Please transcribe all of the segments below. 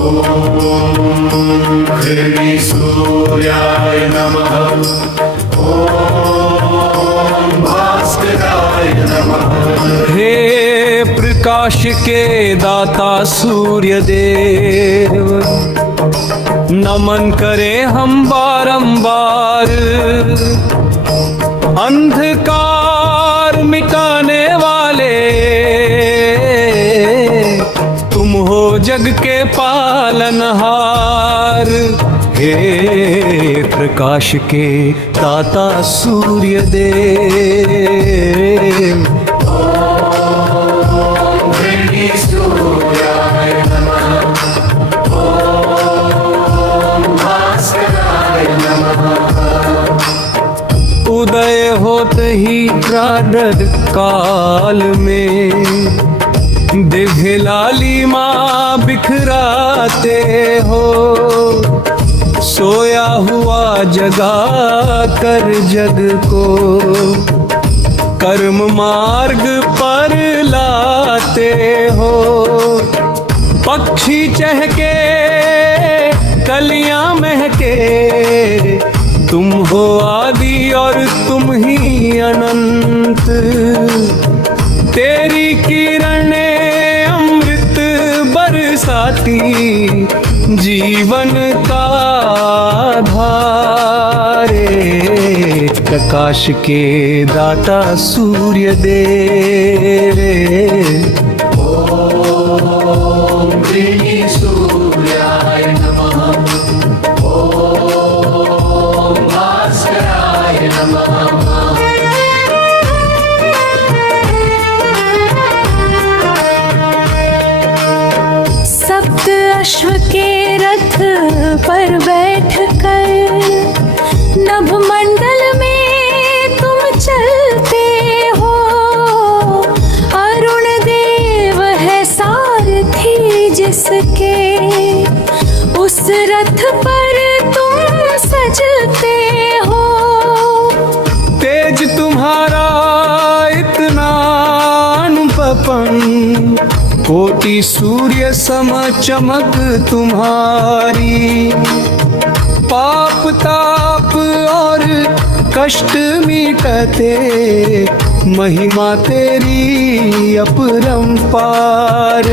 ॐ सूर्याय नमः। ॐ भास्कराय नमः। हे प्रकाश के दाता सूर्य देव, नमन करें हम बारंबार। अंधकार मिटाने वाले तुम हो जग के पालनहार। हे प्रकाश के दाता सूर्य देव, उदय होते ही प्रातः काल में दिव्य लालिमा बिखराते हो। सोया हुआ जगा कर जग को कर्म मार्ग पर लाते हो। पक्षी चहके कलियां महके, तुम हो आदि और तुम ही अनंत। तेरी किरणें अमृत बरसाती जीवन का धारे। प्रकाश के दाता सूर्य देव, ॐ सूर्याय नमः। सप्त अश्व के रथ पर बैठकर नभमंडल में तुम चलते हो। अरुण देव है सारथी जिसके, उस रथ पर तुम सजते हो। तेज तुम्हारा इतना अनुपम, कोटि सूर्य सम चमक तुम्हारी। पाप ताप और कष्ट मिटते, महिमा तेरी अपरंपार।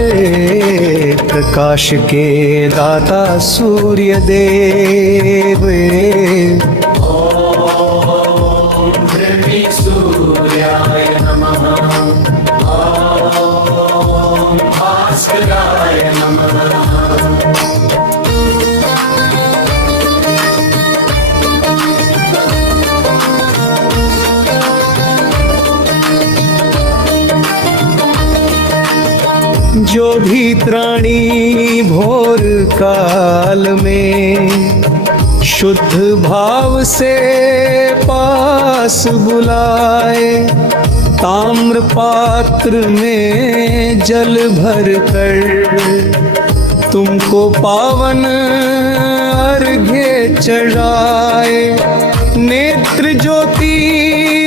प्रकाश के दाता सूर्य देव, सूर्याय नमः। ॐ भास्कराय नमः। जो भी प्राणी भोर काल में शुद्ध भाव से पास बुलाए, ताम्र पात्र में जल भर कर तुमको पावन अर्घ्य चढ़ाए। नेत्र ज्योति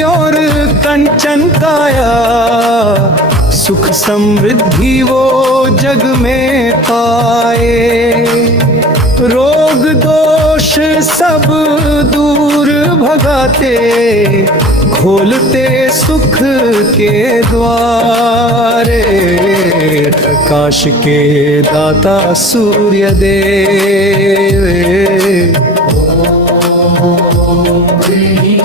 और कंचन काया, सुख समृद्धि वो जग में पाए। रोग दोष सब दूर भगाते, खोलते सुख के द्वारे। प्रकाश के दाता सूर्य देव, ॐ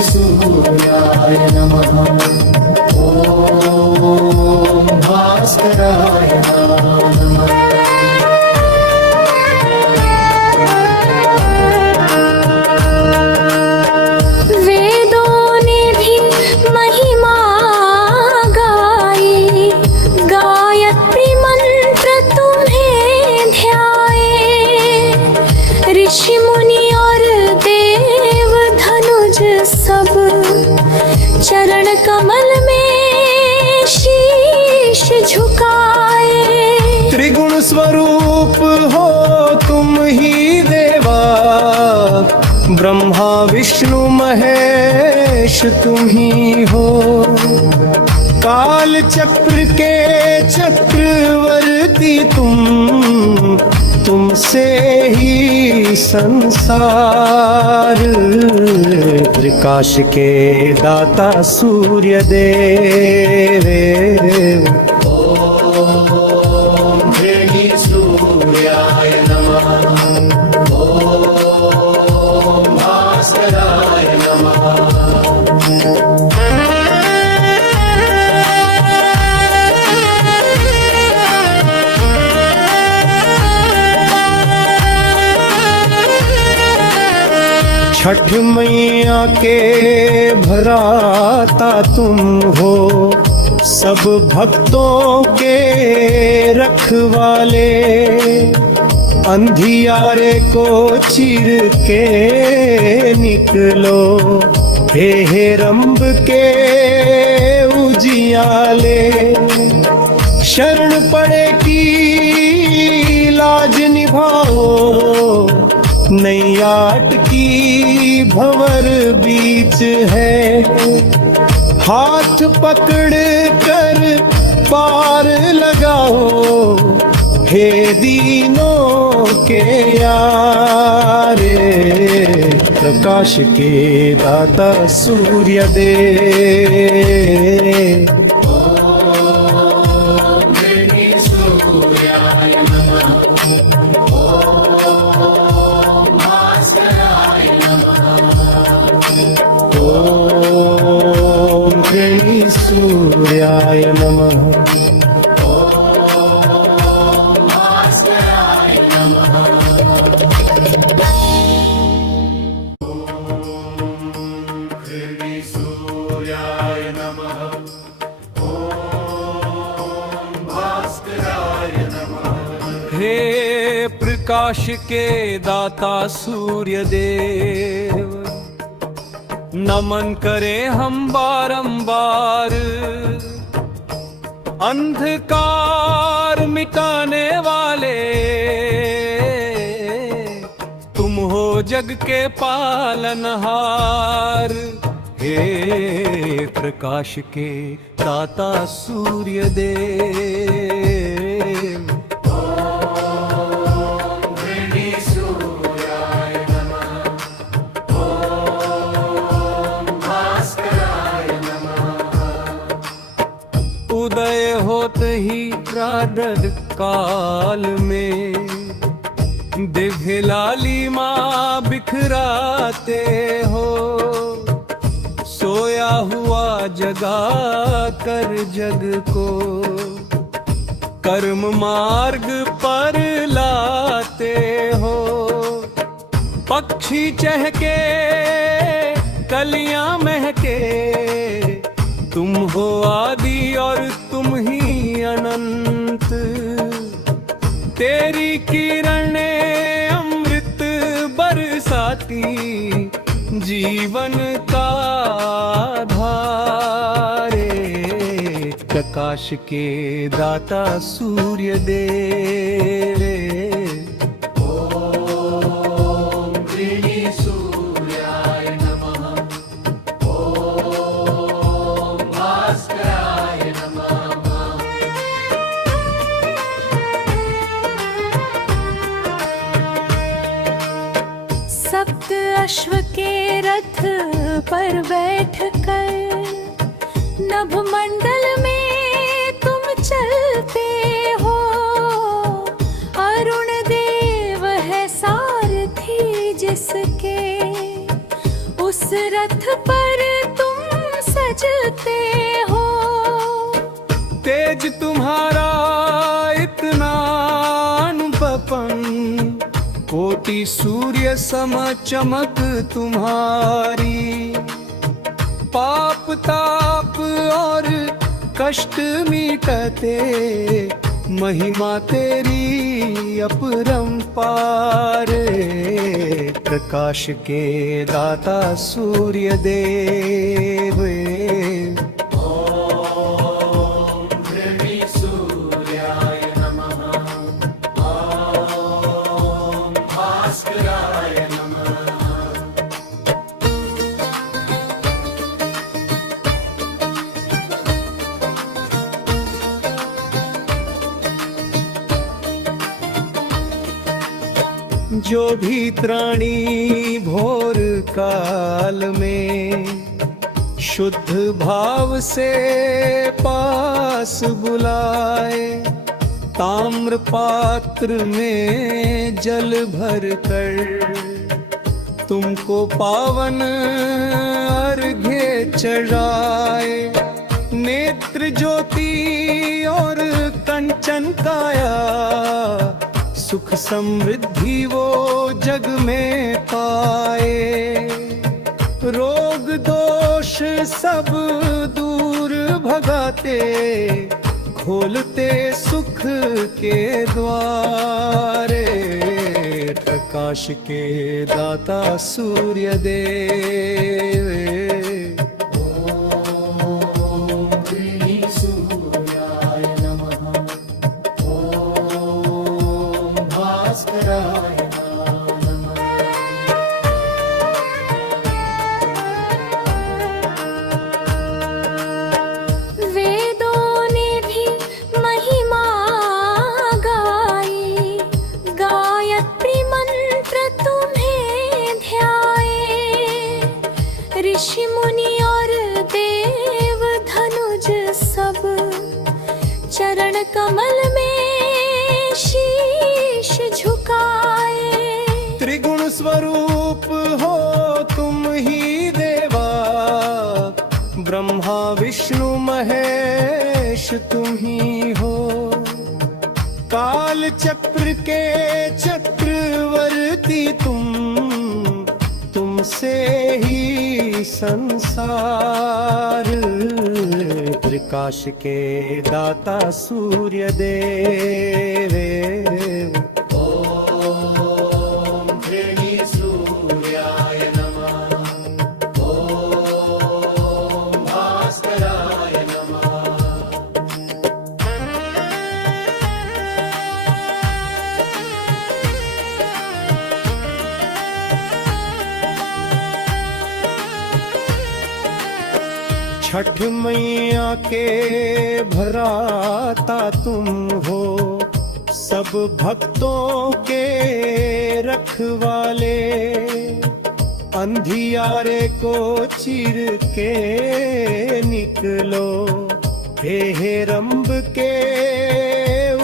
सूर्याय नमः। ॐ भास्कराय नमः। ऋषि मुनि और देव धनुज सब चरण कमल में शीश झुकाए। त्रिगुण स्वरूप हो तुम ही देवा, ब्रह्मा विष्णु महेश तुम ही हो। काल चक्र के चक्रवर्ती तुम, तुमसे ही संसार। प्रकाश के दाता सूर्य देव। ॐ ह्रीं सूर्याय नमः। ॐ भास्कराय नमः। छठ मैया के भराता तुम हो, सब भक्तों के रखवाले। अंधियारे को चीर के निकलो, हे रंब के उजियाले। शरण पड़े की लाज निभाओ, नैयाट की भंवर बीच है। हाथ पकड़ कर पार लगाओ, हे दीनों के यारे। प्रकाश के दाता सूर्य देव। ॐ ह्रीं सूर्याय नमः। ॐ भास्कराय नमः। ॐ ह्रीं सूर्याय नमः। भास्कराय नमः। ह्रीं सूर्याय नमः। ॐ भास्कराय नमः। हे प्रकाश के दाता सूर्य देव, नमन करें हम बारंबार। अंधकार मिटाने वाले तुम हो जग के पालनहार। हे प्रकाश के दाता सूर्य देव। ह्रीं सूर्याय नमः। ॐ भास्कराय नमः। उदय होत ही प्रातः काल में, दिव्य लालिमा बिखराते हो। सोया हुआ जगा कर जग को, कर्म मार्ग पर लाते हो। पक्षी चहके कलियां महके, तुम हो आदि और तुम ही अनंत। तेरी किरणें अमृत बरसाती, जीवन का धारे। प्रकाश के दाता सूर्य देव। ॐ ह्रीं सूर्याय नमः। ॐ भास्कराय नमः। सप्त अश्व के रथ पर बैठ कर, नभ मंडल में तुम चलते हो। अरुण देव है सारथी जिसके, उस रथ पर तुम सजते हो। तेज तुम्हारा इतना अनुपम, कोटि सूर्य सम चमक तुम्हारी। पाप ताप और कष्ट मिटते, महिमा तेरी अपरंपार। प्रकाश के दाता सूर्य देव। ह्रीं सूर्याय नमः। ॐ भास्कराय नमः। जो भी त्राणी भोर काल में शुद्ध भाव से पास बुलाए, ताम्र पात्र में जल भर कर तुमको पावन अर्घ्य चढ़ाए। नेत्र ज्योति और कंचन काया, सुख समृद्धि वो जग में पाए। रोग दोष सब दूर भगाते, खोलते सुख के द्वारे। प्रकाश के दाता सूर्य देव, ॐ श्री सूर्याय नमः। ॐ भास्कराय नमः। वेदों ने भी महिमा गाई, गायत्री मंत्र तुम्हें ध्याए। ऋषि मुनि और देव धनुज सब चरण कमल में शीश झुकाए। त्रिगुण स्वरूप हो तुम ही देवा, ब्रह्मा विष्णु महेश तुम ही हो। काल चक्र के चक्रवर्ती तुमसे ही संसार। प्रकाश के दाता सूर्य देव, ॐ श्री सूर्याय नमः। ॐ भास्कराय नमः। छठ मैया के भराता तुम हो, सब भक्तों के रखवाले। अंधियारे को चीर के निकलो, हे रंब के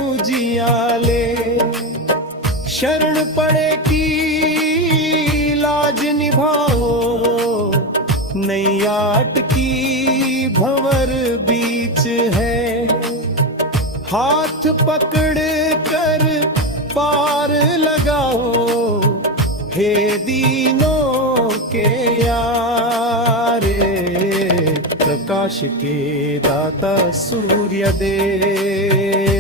उजियाले। शरण पड़े की लाज निभाओ, नैया अटकी भंवर बीच है। हाथ पकड़ कर पार लगाओ, हे दीनों के यारे। प्रकाश के दाता सूर्य देव,